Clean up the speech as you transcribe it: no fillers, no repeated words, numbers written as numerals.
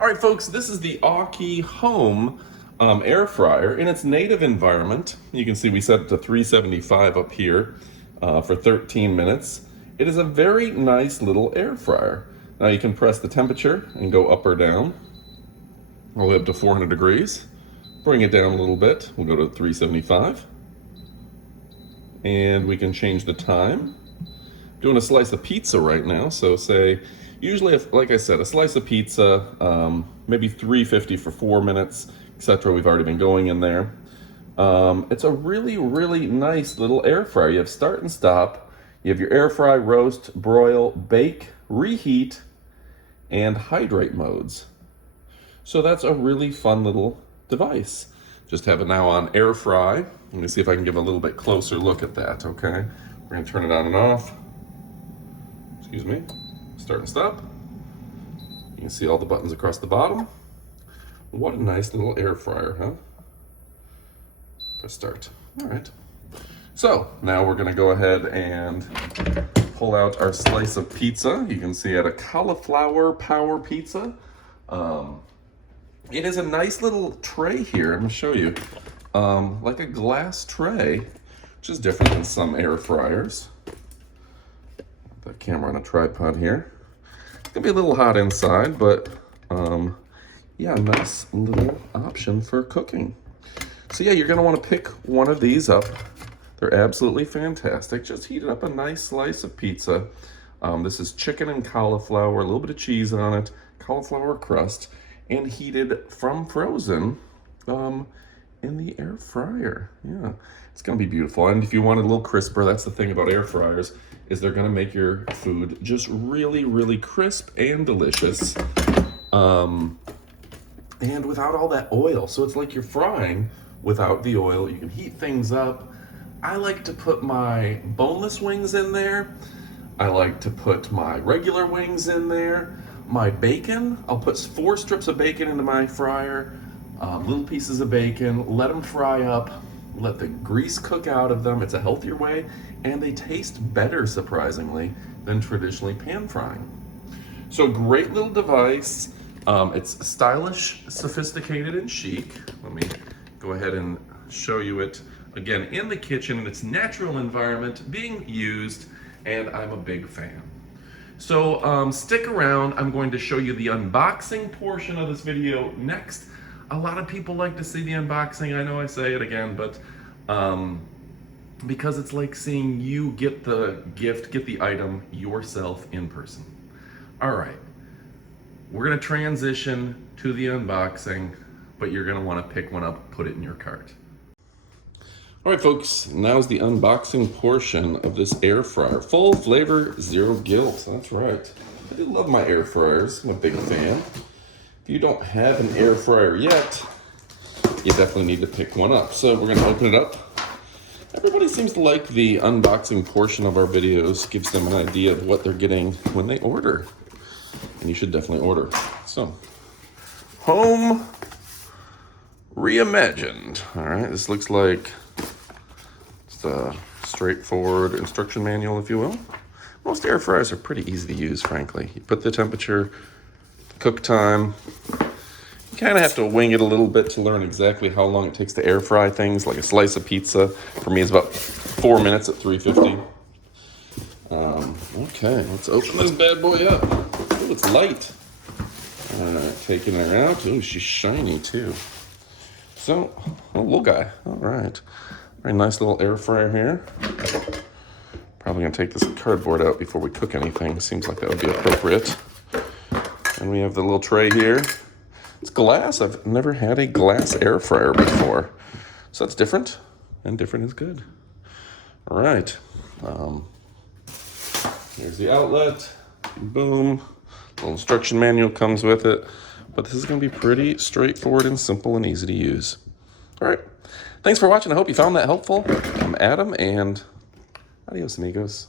All right, folks, this is the Aukey Home air fryer in its native environment. You can see we set it to 375 up here for 13 minutes. It is a very nice little air fryer. Now you can press the temperature and go up or down, all the way up to 400 degrees. Bring it down a little bit, we'll go to 375. And we can change the time. Doing a slice of pizza right now, so say, usually, if, like I said, a slice of pizza, maybe 350 for 4 minutes, etc. We've already been going in there. It's a really, really nice little air fryer. You have start and stop. You have your air fry, roast, broil, bake, reheat, and hydrate modes. So that's a really fun little device. Just have it now on air fry. Let me see if I can give a little bit closer look at that, okay? We're gonna turn it on and off. Excuse me. Start and stop. You can see all the buttons across the bottom. What a nice little air fryer, huh? Press start. All right. So now we're gonna go ahead and pull out our slice of pizza. You can see I had a cauliflower power pizza. It is a nice little tray here. I'm gonna show you. Like a glass tray, which is different than some air fryers. The camera on a tripod here. It's gonna be a little hot inside, but yeah, nice little option for cooking. So yeah, you're gonna wanna pick one of these up. They're absolutely fantastic. Just heated up a nice slice of pizza. This is chicken and cauliflower, a little bit of cheese on it, cauliflower crust, and heated from frozen in the air fryer. Yeah, it's gonna be beautiful. And if you want it a little crisper, that's the thing about air fryers, is they're gonna make your food just really, really crisp and delicious. And without all that oil. So it's like you're frying without the oil. You can heat things up. I like to put my boneless wings in there. I like to put my regular wings in there. My bacon, I'll put 4 strips of bacon into my fryer, little pieces of bacon, let them fry up, let the grease cook out of them. It's a healthier way, and they taste better, surprisingly, than traditionally pan frying. So great little device. It's stylish, sophisticated, and chic. Let me go ahead and show you it again in the kitchen in its natural environment being used, and I'm a big fan. So stick around. I'm going to show you the unboxing portion of this video next. A lot of people like to see the unboxing. I know I say it again, but because it's like seeing you get the gift, get the item yourself in person. All right. We're gonna transition to the unboxing, but you're gonna wanna pick one up, put it in your cart. All right, folks, now's the unboxing portion of this air fryer. Full flavor, zero guilt, that's right. I do love my air fryers, I'm a big fan. If you don't have an air fryer yet, you definitely need to pick one up. So we're gonna open it up. Everybody seems to like the unboxing portion of our videos, gives them an idea of what they're getting when they order. And you should definitely order. So, Home Reimagined. All right, this looks like it's a straightforward instruction manual, if you will. Most air fryers are pretty easy to use, frankly. You put the temperature, cook time. You kind of have to wing it a little bit to learn exactly how long it takes to air fry things. Like a slice of pizza, for me, is about 4 minutes at 350. Okay, let's open this bad boy up. Oh, it's light. Taking her out. Oh, she's shiny too. So, oh, little guy. All right. Very nice little air fryer here. Probably gonna take this cardboard out before we cook anything. Seems like that would be appropriate. And we have the little tray here. It's glass. I've never had a glass air fryer before. So that's different, and different is good. All right. Here's the outlet. Boom. Little instruction manual comes with it. But this is going to be pretty straightforward and simple and easy to use. All right. Thanks for watching. I hope you found that helpful. I'm Adam, and adios, amigos.